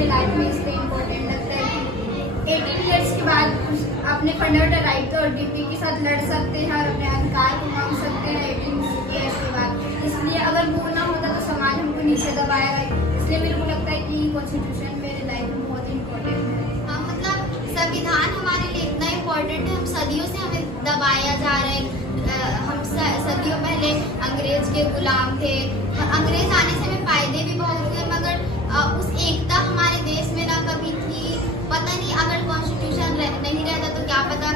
हमें लाइफ में इसलिए इम्पोर्टेंट लगता है कि 18 ईयर्स के बाद अपने फंडामेंटल राइट और ड्यूटी के साथ लड़ सकते हैं और अपने अधिकार को मांग सकते हैं 18 ईयर्स के बाद। इसलिए अगर वो ना होता तो समाज हमको नीचे दबाएगा। इसलिए मेरे को लगता है कि कॉन्स्टिट्यूशन मेरे लाइफ में बहुत इम्पोर्टेंट है। हाँ, मतलब संविधान हमारे लिए इतना इम्पोर्टेंट है। हम सदियों से हमें दबाया जा रहा है। हम सदियों पहले अंग्रेज के गुलाम थे। अंग्रेज आने से हमें फायदे भी बहुत हुए, मगर उस एकता हमारे देश में ना कभी थी। पता नहीं, अगर कॉन्स्टिट्यूशन नहीं रहता तो क्या पता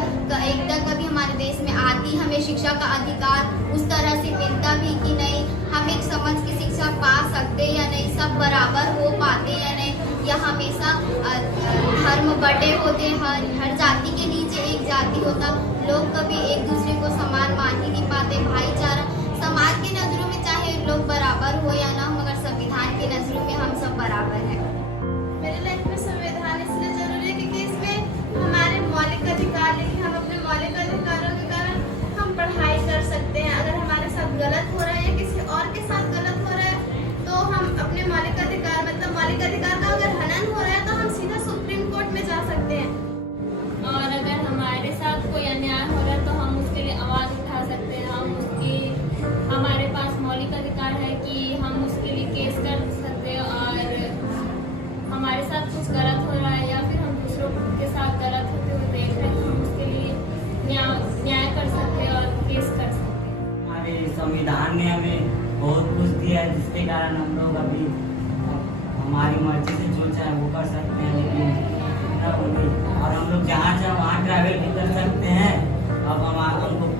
एकता कभी हमारे देश में आती, हमें शिक्षा का अधिकार उस तरह से मिलता भी कि नहीं, हम एक समझ की शिक्षा पा सकते या नहीं, सब बराबर हो पाते या नहीं, या हमेशा धर्म बटे होते, हर जाति के नीचे एक जाति होता, लोग कभी एक दूसरे को समान मान ही नहीं पाते। भाईचारा समाज की नजरों में चाहे लोग बराबर हो या ना, मगर संविधान की नजरों में हम सब बराबर हैं। मेरे लाइफ में संविधान इसलिए जरूरी है क्योंकि इसमें हमारे मौलिक अधिकार, लेकिन हम अपने मौलिक अधिकारों के कारण हम पढ़ाई कर सकते हैं। अगर हमारे साथ गलत हो रहा है या किसी और के साथ गलत हो रहा है तो हम अपने मौलिक अधिकार, मतलब मौलिक अधिकार का अगर हनन हो रहा है तो हम सीधा सुप्रीम कोर्ट में जा सकते हैं। और अगर हमारे साथ कोई अन्याय हो रहा है तो हम उसके लिए आवाज़ उठा सकते हैं। हमारे पास मौलिक अधिकार है कि हम उसके लिए केस कर सकते हैं, और हमारे साथ कुछ गलत हो रहा है या फिर हम दूसरों के साथ गलत होते हुए देख रहे हैं तो हम उसके लिए न्याय कर सकते हैं और केस कर सकते हैं। हमारे संविधान ने हमें बहुत कुछ दिया है, जिसके कारण हम लोग अभी हमारी मर्जी से जो चाहे वो कर सकते हैं, लेकिन और हम लोग जहाँ चाहे वहाँ ट्रैवल भी कर सकते हैं। अब हमको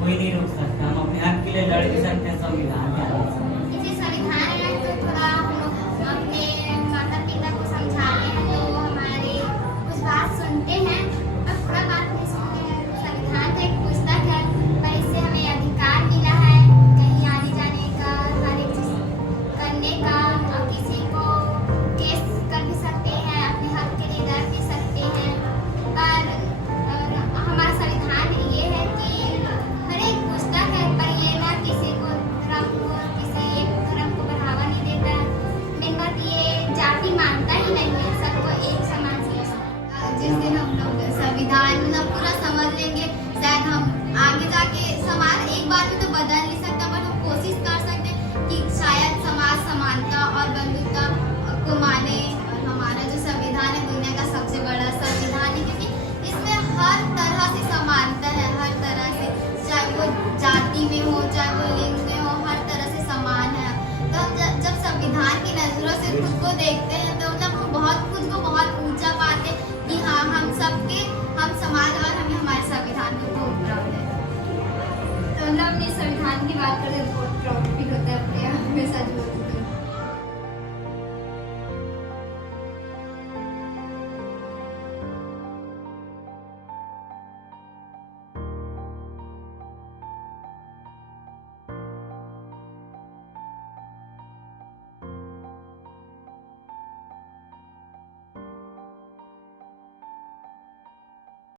कोई नहीं रोक सकता, हम अपने हक के लिए लड़ भी सकते हैं संविधान के आधार से। संविधान है तो थोड़ा हम लोग अपने माता पिता को समझाते हैं तो हमारे कुछ बात सुनते हैं, और थोड़ा बात नहीं सुनते हैं। संविधान तो एक पुस्तक है, पर इससे हमें अधिकार मिला है कहीं आने जाने का, हर एक चीज करने का, और किसी को केस कर भी सकते हैं, अपने हक के लिए लड़ भी सकते हैं। और हमारा संविधान ये है कि हर एक पुस्तक है, पर ये ना किसी को धर्म को, किसी एक धर्म को बढ़ावा नहीं देता है। मेन बात ये जाति मानता ही नहीं है, सबको एक समान समझता है। जिस दिन हम लोग संविधान ना पूरा समझ लेंगे, शायद हम आगे जाके समाज एक बार में तो बदल नहीं सकता, पर हम कोशिश कर सकते हैं कि शायद समाज समानता और बंधुता को माने। और हमारा जो संविधान है दुनिया का सबसे बड़ा संविधान है, क्योंकि इसमें हर तरह से समानता है, हर तरह से, चाहे वो जाति में हो, चाहे वो लिंग में हो, हर तरह से समान है। तो हम जब संविधान की नजरों से खुद को देखते हैं तो मतलब हम बहुत खुद को बहुत ऊंचा पाते कि हाँ, हम सबके, हम समाज